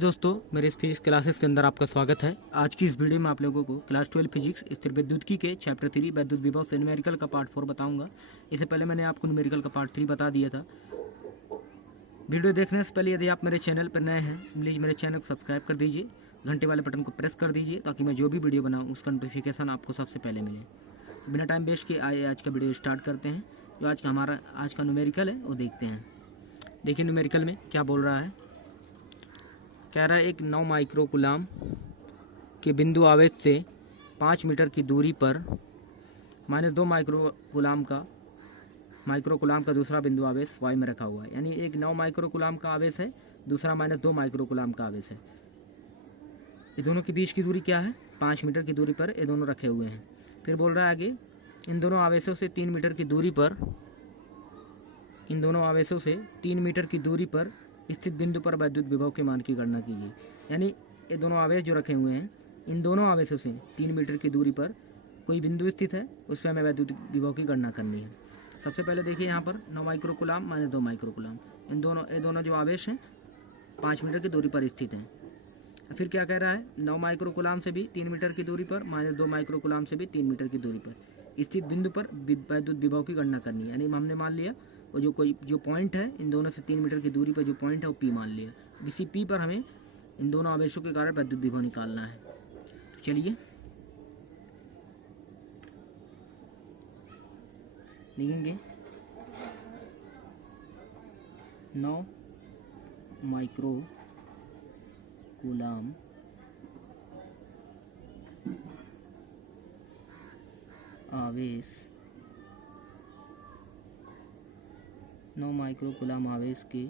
हाय दोस्तों, मेरे इस फिजिक्स क्लासेस के अंदर आपका स्वागत है। आज की इस वीडियो में आप लोगों को क्लास 12 फिजिक्स स्थिर विद्युत्की के चैप्टर 3 विद्युत विभव से न्यूमेरिकल का पार्ट 4 बताऊंगा। इससे पहले मैंने आपको न्यूमेरिकल का पार्ट 3 बता दिया था। वीडियो देखने से पहले यदि आप मेरे चैनल पर नए हैं प्लीज़ मेरे चैनल को सब्सक्राइब कर दीजिए, घंटे वाले बटन को प्रेस कर दीजिए ताकि मैं जो भी वीडियो बनाऊँ उसका नोटिफिकेशन आपको सबसे पहले मिले। बिना टाइम वेस्ट किए आइए आज का वीडियो स्टार्ट करते हैं। जो आज का न्यूमेरिकल है वो देखते हैं। देखिए न्यूमेरिकल में क्या बोल रहा है। कह रहा है एक 9 माइक्रो कूलाम के बिंदु आवेश से 5 मीटर की दूरी पर -2 माइक्रो कूलाम का दूसरा बिंदु आवेश y में रखा हुआ है। यानी एक 9 माइक्रो कूलाम का आवेश है, दूसरा -2 माइक्रो कूलाम का आवेश है। ये दोनों के बीच की दूरी क्या है? 5 मीटर की दूरी पर ये दोनों रखे हुए हैं। फिर बोल रहा है आगे इन दोनों आवेशों से 3 मीटर की दूरी पर स्थित बिंदु पर विद्युत विभव के मान की गणना कीजिए। यानी ये दोनों आवेश जो रखे हुए हैं, इन दोनों आवेशों से 3 मीटर की दूरी पर कोई बिंदु स्थित है, उस पर हमें विद्युत विभव की गणना करनी है। सबसे पहले देखिए यहाँ पर 9 माइक्रो कूलाम -2 माइक्रो कूलाम, ये दोनों जो आवेश हैं 5 मीटर की दूरी पर स्थित हैं। फिर क्या कह रहा है, 9 माइक्रो कूलाम से भी 3 मीटर की दूरी पर, -2 माइक्रो कूलाम से भी 3 मीटर की दूरी पर स्थित बिंदु पर विद्युत विभव की गणना करनी है। यानी हमने मान लिया वो जो पॉइंट है, इन दोनों से 3 मीटर की दूरी पर जो पॉइंट है वो P मान लिया। इसी P पर हमें इन दोनों आवेशों के कारण विद्युत विभव निकालना है। तो चलिए लिखेंगे 9 माइक्रो कूलाम आवेश, 9 माइक्रो कूलाम आवेश के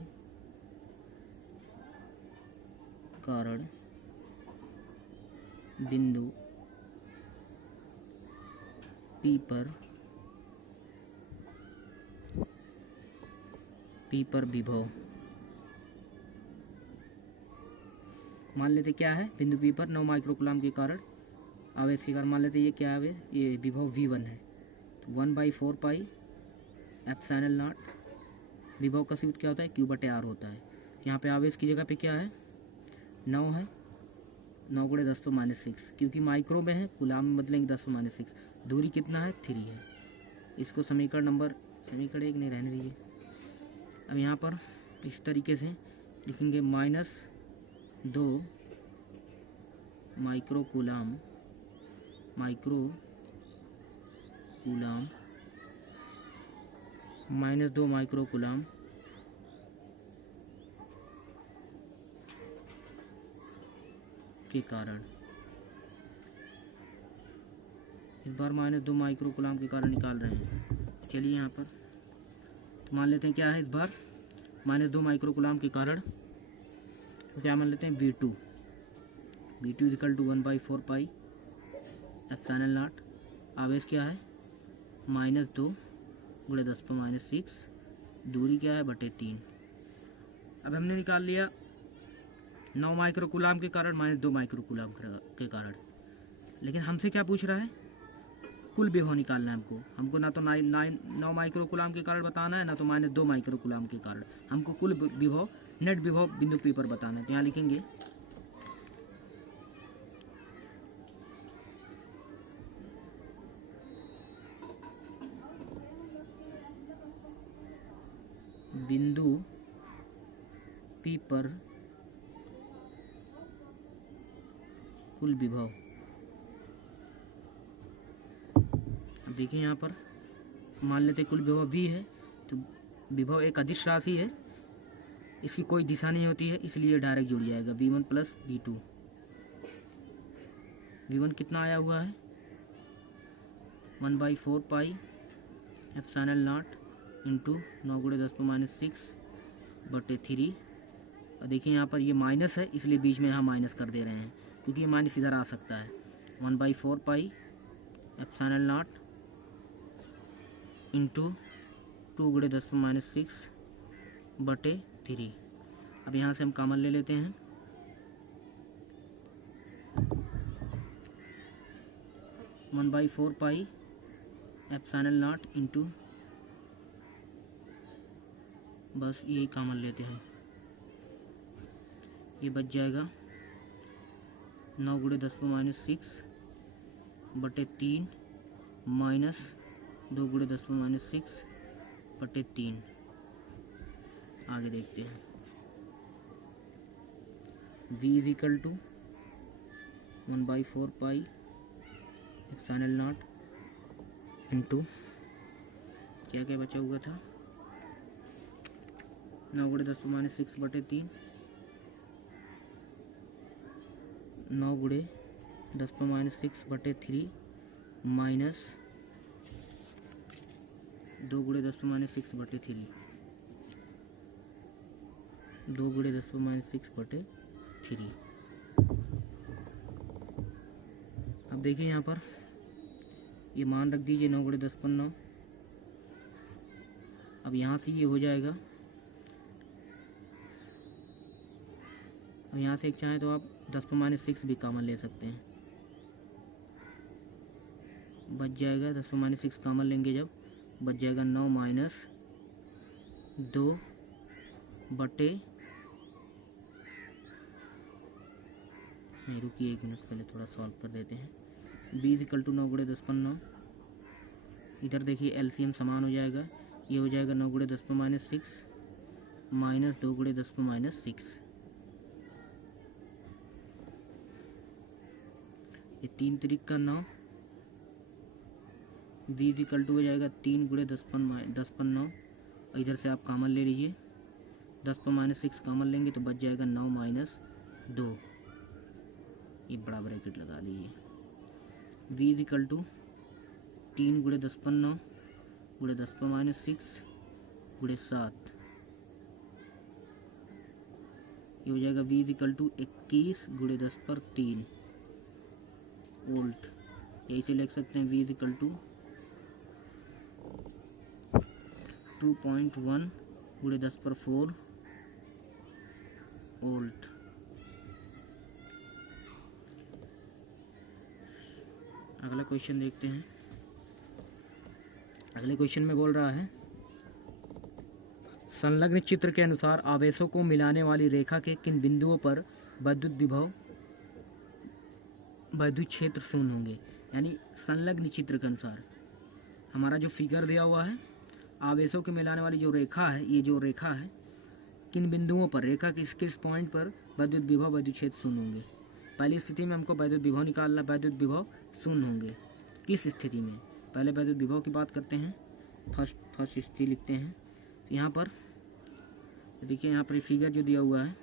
कारण बिंदु P पर विभव मान लेते क्या है। बिंदु P पर 9 माइक्रो कूलाम के कारण आवेश के कारण मान लेते ये क्या है, ये विभव V1 है। तो 1/4 पाई एप्सिलॉन नॉट, विभव का सूत्र क्या होता है, Q/R होता है। यहाँ पे आवेश की जगह पे क्या है, 9 है, 9 × 10⁻⁶, क्योंकि माइक्रो में है, कूलाम में बदलेंगे 10⁻⁶। दूरी कितना है, 3 है। इसको समीकरण एक नहीं रहने दीजिए। अब यहाँ पर इस तरीके से लिखेंगे -2 माइक्रो कूलाम -2 माइक्रो कूलाम के कारण, इस बार -2 माइक्रो कूलाम के कारण निकाल रहे हैं। चलिए यहाँ पर तो मान लेते हैं क्या है, इस बार -2 माइक्रो कूलाम के कारण तो क्या मान लेते हैं, V2 = 1/4 पाई एप्सिलॉन नॉट। आवेश क्या है, -2 × 10⁻⁶, दूरी क्या है, /3। अब हमने निकाल लिया 9 माइक्रो कूलाम के कारण -2 माइक्रो कूलाम के कारण। लेकिन हमसे क्या पूछ रहा है, कुल विभव निकालना है हमको ना तो 9 माइक्रो कूलाम के कारण बताना है, ना तो -2 माइक्रो कूलाम के कारण। हमको कुल विभव, नेट विभव बिंदु P पर बताना है। तो यहाँ लिखेंगे बिंदु P पर कुल विभव। अब देखिए यहाँ पर मान लेते कुल विभव V है, तो विभव एक अदिश राशि है, इसकी कोई दिशा नहीं होती है, इसलिए डायरेक्ट जुड़ जाएगा V1 + V2। V1 कितना आया हुआ है, 1/4 पाई एप्सिलॉन नॉट × 9 × 10⁻⁶/3। और देखिए यहाँ पर ये माइनस है, इसलिए बीच में यहाँ माइनस कर दे रहे हैं, क्योंकि ये माइनस इधर आ सकता है। 1/4 पाई एप्सिलॉन नॉट × 2 × 10⁻⁶/3। अब यहाँ से हम कॉमन ले लेते हैं, 1/4 पाई एप्सिलॉन नॉट इंटू, बस यही कॉमन लेते हैं, ये बच जाएगा 9 गुणे 10⁻6 बटे 3 माइनस 2 गुणे 10⁻6 बटे 3। आगे देखते हैं। v is equal to 1/4 pi epsilon naught into क्या क्या बचा हुआ था 9 गुणे 10⁻6 बटे 3 9 गुणे 10⁻6 बटे 3 माइनस 2 गुणे 10⁻6 बटे 3 2 गुणे 10⁻6 बटे 3। अब देखिए यहाँ पर ये मान रख दीजिए 9 गुणे 10⁻9। अब यहाँ से ये हो जाएगा। अब यहाँ से एक चाहें तो आप 10⁻6 भी कॉमन ले सकते हैं। बच जाएगा 10⁻6 कॉमन लेंगे जब बच जाएगा 9 माइनस 2 बटे नहीं रुकिए 1 मिनट पहले थोड़ा सॉल्व कर देते हैं। b इज इक्वल टू 9 गुणे 10⁻9। इधर देखिए एलसीएम समान हो जाएगा। ये हो जाएगा 9 गुणे 10⁻6 माइनस 2 गुणे 10⁻6। ये 3 त्रिक का 9। v इज इक्वल टू हो जाएगा 3 गुणे 10⁻9। इधर से आप कॉमन ले लीजिए 10⁻6 कॉमन लेंगे तो बच जाएगा 9 माइनस 2। ये बड़ा ब्रैकेट लगा लीजिए। v इज इक्वल टू 3 गुणे 10⁻9 गुणे 10⁻6 गुणे 7। ये हो जाएगा v इज इक्वल टू 21 गुणे 10⁻3 वोल्ट। यही से लिख सकते हैं v इज इक्वल टू 2.1 गुणे 10⁻4 वोल्ट। अगला क्वेश्चन देखते हैं। अगले क्वेश्चन में बोल रहा है संलग्न चित्र के अनुसार आवेशों को मिलाने वाली रेखा के किन बिंदुओं पर विद्युत विभव विद्युत क्षेत्र शून्य होंगे। यानी संलग्न चित्र के अनुसार हमारा जो फिगर दिया हुआ है आवेशों के मिलाने वाली जो रेखा है, ये जो रेखा है किन बिंदुओं पर रेखा के किस पॉइंट पर विद्युत विभव विद्युत क्षेत्र शून्य होंगे। पहली स्थिति में हमको विद्युत विभव निकालना, विद्युत विभव शून्य होंगे। किस स्थिति में, पहले विद्युत विभव की बात करते हैं। फर्स्ट स्थिति लिखते हैं। तो यहाँ पर देखिए, यहाँ पर फिगर जो दिया हुआ है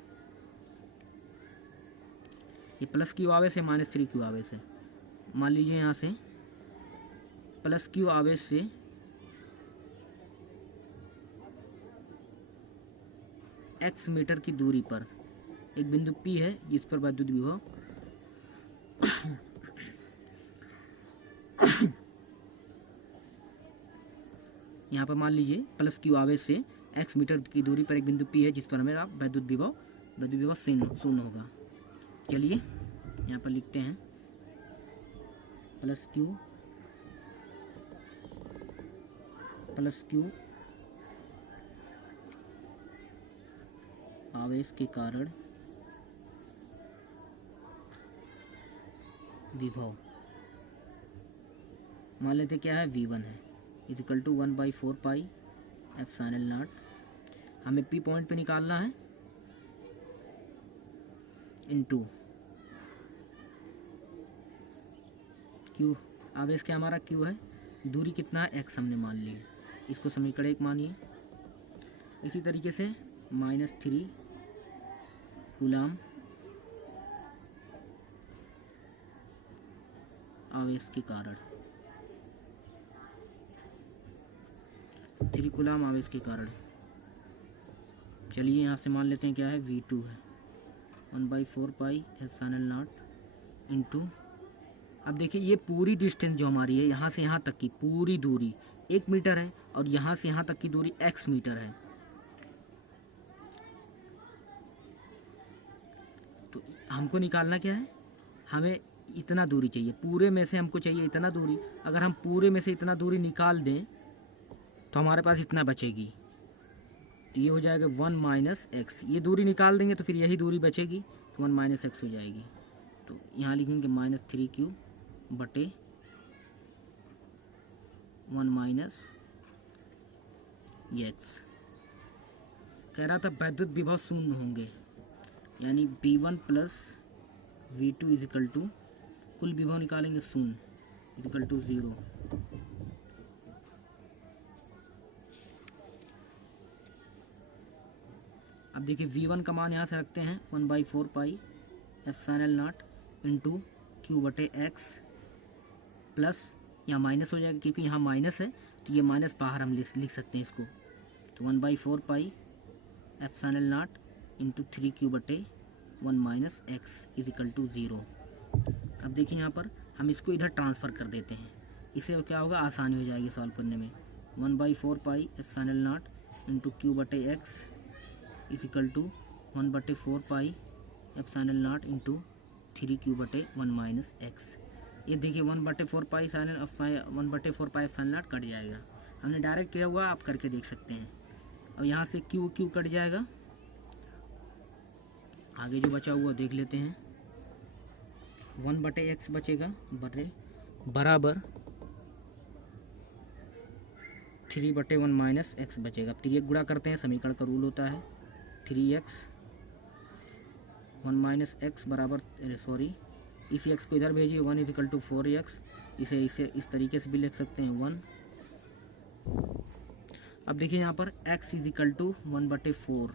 ये प्लस क्यू आवेश है माइनस 3 क्यू आवेश है। मान लीजिए यहाँ से प्लस क्यू आवेश से x मीटर की दूरी पर एक बिंदु P है जिस पर विद्युत विभव यहाँ पर मान लीजिए प्लस क्यू आवेश से x मीटर की दूरी पर एक बिंदु P है जिस पर हमें विद्युत विभव शून्य होगा। चलिए यहाँ पर लिखते हैं प्लस क्यू आवेश के कारण विभव मान लेते क्या है V1 है equal to 1/4 pi epsilon naught. हमें P पॉइंट पे निकालना है इनटू Q आवेश क्या हमारा Q है, दूरी कितना है x हमने मान ली है, इसको समीकरण 1 मानिए। इसी तरीके से -3 कूलाम आवेश के कारण 3 कूलाम आवेश के कारण। चलिए यहाँ से मान लेते हैं क्या है V2 है 1/4 पाई एप्सिलॉन नॉट इंटू। अब देखिए ये पूरी डिस्टेंस जो हमारी है यहाँ से यहाँ तक की पूरी दूरी 1 मीटर है और यहाँ से यहाँ तक की दूरी x मीटर है। तो हमको निकालना क्या है, हमें इतना दूरी चाहिए, पूरे में से हमको चाहिए इतना दूरी। अगर हम पूरे में से इतना दूरी निकाल दें तो हमारे पास इतना बचेगी। तो ये हो जाएगा 1 माइनस एक्स। ये दूरी निकाल देंगे तो फिर यही दूरी बचेगी, तो 1 माइनस एक्स हो जाएगी। तो यहाँ लिखेंगे -3q बटे 1 माइनस एक्स। कह रहा था वैद्युत विभव शून्य होंगे, यानी V1 plus V2 is equal to कुल विभव निकालेंगे शून्य इजिकल टू 0। अब देखिए V1 का मान यहाँ से रखते हैं 1/4 pi epsilon naught into Q बटे एक्स प्लस, यहाँ माइनस हो जाएगा क्योंकि यहाँ माइनस है, तो ये माइनस बाहर हम लिख सकते हैं इसको। तो 1/4 pi epsilon naught into 3q बटे 1 माइनस एक्स इजिकल टू 0। अब देखिए यहाँ पर हम इसको इधर ट्रांसफ़र कर देते हैं, इससे क्या होगा, आसानी हो जाएगी सॉल्व करने में। 1/4 pi epsilon naught into Q बटे X equal to 1/4 pi epsilon naught into 3q बटे 1 माइनस एक्स। ये देखिए 1/4 pi 1/4 pi epsilon naught cut जाएगा, हमने डायरेक्ट किया हुआ, आप करके देख सकते हैं। अब यहाँ से क्यू कट जाएगा, आगे जो बचा हुआ देख लेते हैं। 1/x बचेगा बराबर 3/1 माइनस एक्स बचेगा। 3 गुणा करते हैं, समीकरण का रूल होता है 3x 1 माइनस एक्स बराबर, इसी x को इधर भेजिए 1 इजिकल टू 4x। इसे इस तरीके से भी लिख सकते हैं 1। अब देखिए यहाँ पर x इजिकल टू 1/4,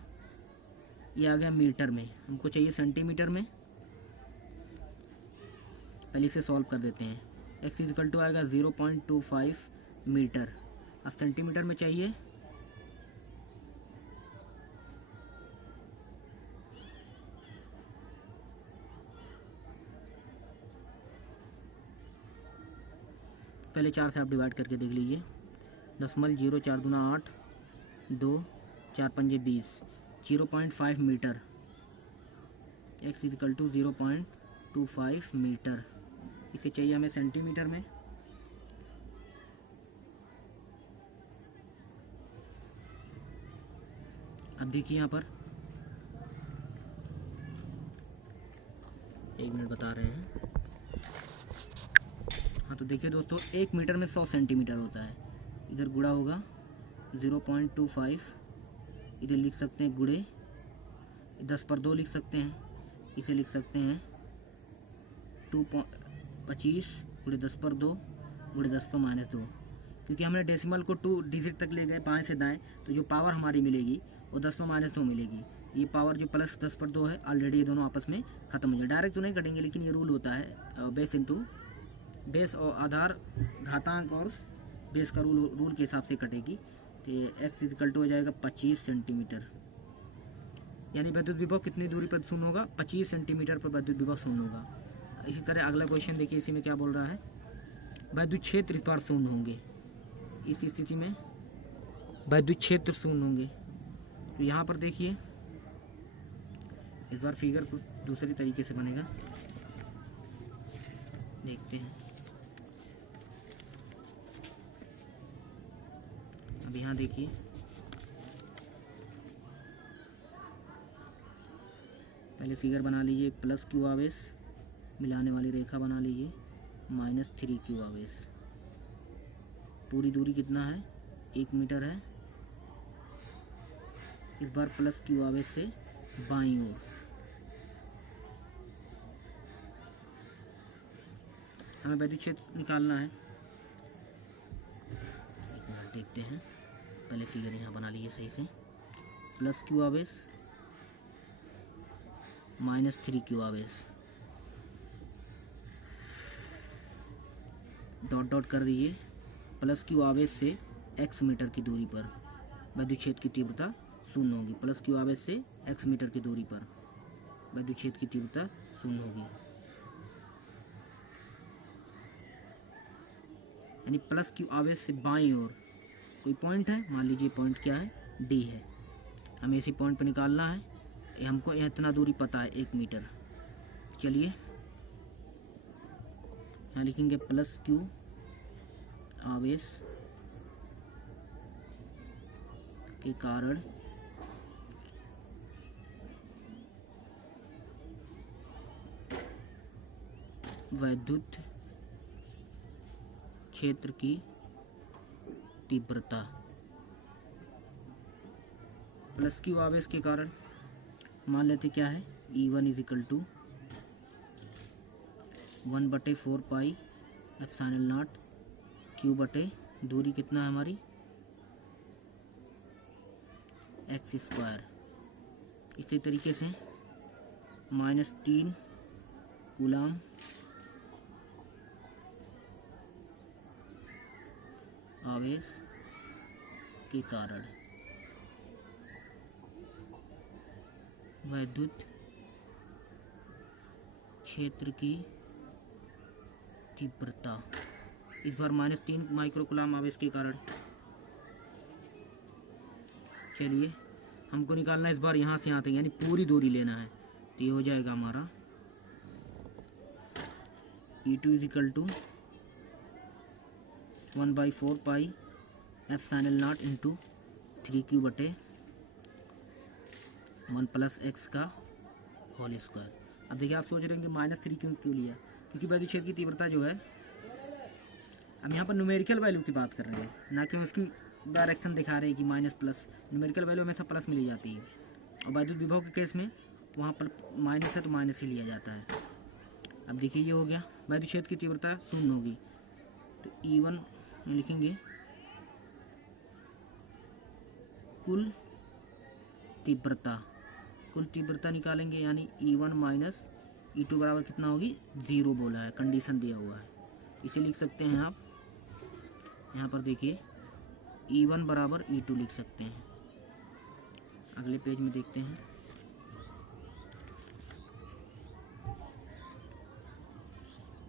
ये आ गया मीटर में, हमको चाहिए सेंटीमीटर में। पहले इसे सॉल्व कर देते हैं। x इजिकल टू आएगा 0.25 मीटर। अब सेंटीमीटर में चाहिए, पहले 4 से आप डिवाइड करके देख लीजिए। 0.04 दूना 8, 2 4 पंजे 20, 0.5 metre. x is equal to 0.25 metre. इसे चाहिए हमें सेंटीमीटर में। अब देखिए यहाँ पर 1 मिनट बता रहे हैं। हाँ तो देखिए दोस्तों, 1 मीटर में 100 सेंटीमीटर होता है। इधर गुणा होगा 0.25, इधर लिख सकते हैं गुणे 10/2 लिख सकते हैं। इसे लिख सकते हैं 25 गुणे 10/2 गुणे 10⁻²। क्योंकि हमने डेसिमल को 2 डिजिट तक ले गए बाएं से दाएं, तो जो पावर हमारी मिलेगी वो 10⁻² मिलेगी। ये पावर जो प्लस 10/2 है, ऑलरेडी ये दोनों आपस में ख़त्म हो जाए। डायरेक्ट तो नहीं कटेंगे, लेकिन ये रूल होता है बेस इंटू बेस और आधार घातांक और बेस का रूल के हिसाब से कटेगी। तो x इजिकल टू हो जाएगा 25 सेंटीमीटर, यानी विद्युत विभव कितनी दूरी पर शून्य होगा, 25 सेंटीमीटर पर विद्युत विभव शून्य होगा। इसी तरह अगला क्वेश्चन देखिए, इसी में क्या बोल रहा है, विद्युत क्षेत्र इस बार शून्य होंगे। इस स्थिति में विद्युत क्षेत्र शून्य होंगे। तो यहाँ पर देखिए, इस बार फिगर कुछ दूसरी तरीके से बनेगा, देखते हैं। अब यहाँ देखिए, पहले फिगर बना लीजिए, प्लस क्यू आवेश मिलाने वाली रेखा बना लीजिए, -3q आवेश। पूरी दूरी कितना है, 1 मीटर है। इस बार प्लस क्यू आवेश से बाईं ओर, हमें विद्युत क्षेत्र निकालना है। एक मिनट देखते हैं, पहले फिगर यहाँ बना लीजिए सही से। प्लस क्यू आवेश -3q आवेश, डॉट डॉट कर दीजिए। प्लस क्यू आवेश से x मीटर की दूरी पर विद्युत क्षेत्र की तीव्रता शून्य होगी। प्लस क्यू आवेश से x मीटर की दूरी पर विद्युत क्षेत्र की तीव्रता शून्य होगी। यानी प्लस क्यू आवेश से बाईं ओर कोई पॉइंट है, मान लीजिए पॉइंट क्या है, डी है। हमें इसी पॉइंट पर निकालना है। हमको इतना दूरी पता है, 1 मीटर। चलिए यहाँ लिखेंगे प्लस क्यू आवेश के कारण वैद्युत क्षेत्र की तीव्रता प्लस क्यू आवेश के कारण मान लेते क्या है E1 is equal to 1/4 pi epsilon naught Q बटे दूरी कितना है हमारी x²। इसी तरीके से -3 कूलाम आवेश के कारण वैद्युत क्षेत्र की तीव्रता इस बार -3 माइक्रोकूलाम आवेश के कारण। चलिए हमको निकालना है इस बार यहाँ से यहाँ तक यानी पूरी दूरी लेना है, तो ये हो जाएगा हमारा E2 is equal to 1/4 pi epsilon naught into 3Q बटे 1 + x का होल स्क्वायर। अब देखिए आप सोच रहे हैं कि -3 क्यों लिया, क्योंकि वैद्युत क्षेत्र की तीव्रता जो है हम यहाँ पर न्यूमेरिकल वैल्यू की बात कर रहे हैं, ना कि उसकी डायरेक्शन दिखा रहे हैं कि माइनस प्लस। न्यूमेरिकल वैल्यू हमेशा प्लस में ली जाती है और वैद्युत विभव के केस में वहाँ पर माइनस है तो माइनस ही लिया जाता है। अब देखिए ये हो गया, वैद्युत क्षेत्र की तीव्रता 0 होगी तो E1 लिखेंगे कुल तीव्रता निकालेंगे यानी E1 माइनस E2 बराबर कितना होगी 0 बोला है, कंडीशन दिया हुआ है। इसे लिख सकते हैं आप यहाँ पर देखिए E1 बराबर E2 लिख सकते हैं। अगले पेज में देखते हैं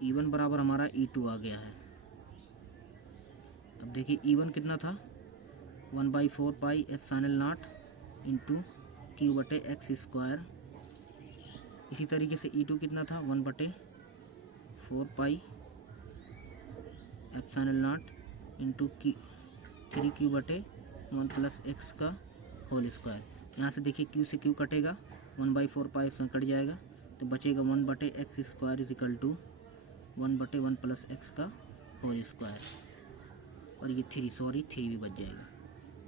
E1 बराबर हमारा E2 आ गया है। अब देखिए E1 कितना था 1/4 pi epsilon naught into Q बटे x²। इसी तरीके से E2 कितना था 1/4 pi epsilon naught into 3Q बटे 1 + x का होल स्क्वायर। यहाँ से देखिए Q से Q कटेगा 1/4 पाई एप्सिलॉन कट जाएगा तो बचेगा 1/x² is equal to 1/1 + x का होल स्क्वायर। और ये 3 भी बच जाएगा।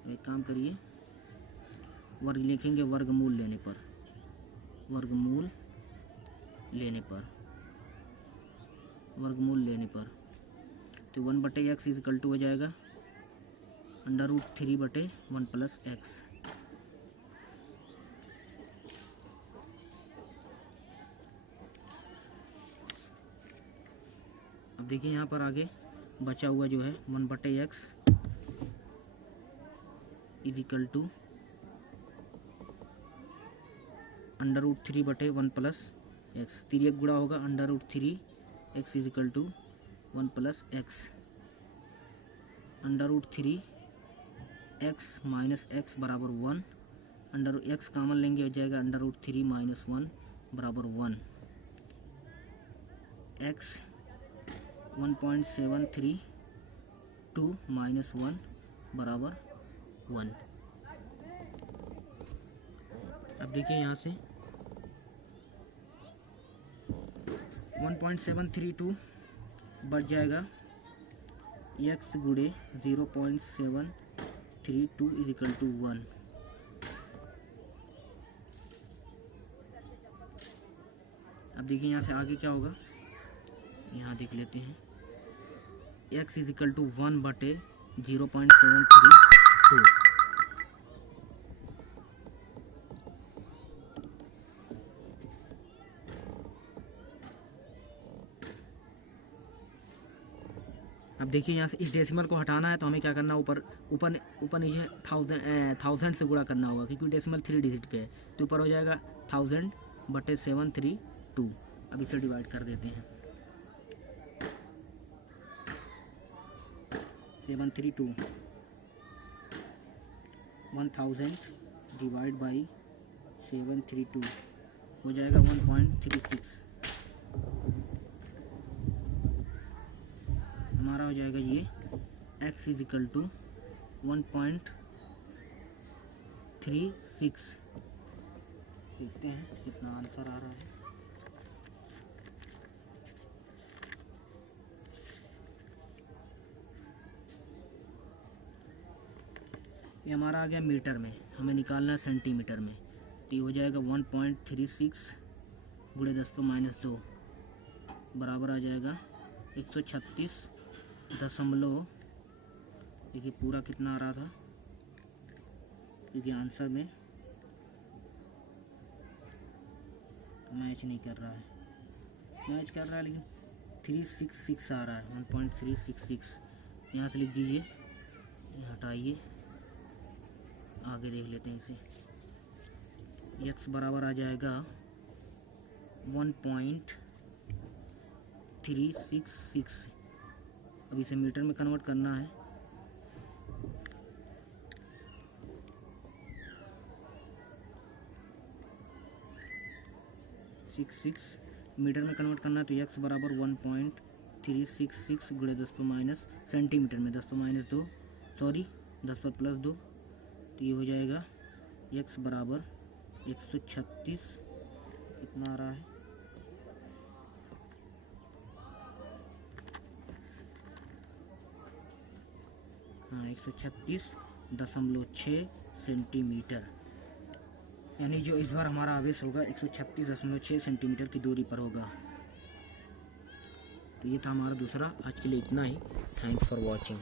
तो एक काम करिए वर्ग लिखेंगे वर्गमूल लेने पर तो 1/x इज इक्वल टू हो जाएगा √3/1 + x। अब देखिए यहाँ पर आगे बचा हुआ जो है 1/x is equal to √3/1 + x। 3 गुणा होगा √3x is equal to 1 + x। √3x minus x बराबर 1। x कॉमन लेंगे हो जाएगा √3 - 1 बराबर 1। x 1.732 - 1 बराबर 1। अब देखिए यहाँ से 1.732 बढ़ जाएगा x गुणे 0.732 इज इक्वल टू 1। अब देखिए यहाँ से आगे क्या होगा, यहाँ देख लेते हैं x इज इक्वल टू 1/0.732। अब देखिए यहाँ से इस डेसिमल को हटाना है तो हमें क्या करना है, ऊपर नीचे थाउजेंड से गुणा करना होगा, क्योंकि डेसिमल 3 डिजिट पे है तो ऊपर हो जाएगा 1000/732। अब इसे डिवाइड कर देते हैं 732 1000 डिवाइड बाई 732 हो जाएगा 1.36। हमारा हो जाएगा ये x इज इक्वल टू 1.36। देखते हैं कितना आंसर आ रहा है। ये हमारा आ गया मीटर में, हमें निकालना है सेंटीमीटर में। तो ये हो जाएगा 1.36 गुणे 10⁻², बराबर आ जाएगा 136 देखिए पूरा कितना आ रहा था, क्योंकि आंसर में मैच नहीं कर रहा है, मैच कर रहा है लेकिन 366 आ रहा है, 1.366। यहाँ से लिख दीजिए, ये हटाइए, आगे देख लेते हैं इसे। x बराबर आ जाएगा 1.366। अब इसे मीटर में कन्वर्ट करना है। मीटर में कन्वर्ट करना है तो x बराबर 1.366 गुणे 10⁻, सेंटीमीटर में 10⁻², सॉरी 10/+2। तो ये हो जाएगा x बराबर 136, कितना आ रहा है, हाँ 136.6 सेंटीमीटर। यानी जो इस बार हमारा आवेश होगा 136.6 सेंटीमीटर की दूरी पर होगा। तो ये था हमारा दूसरा। आज के लिए इतना ही। Thanks for watching.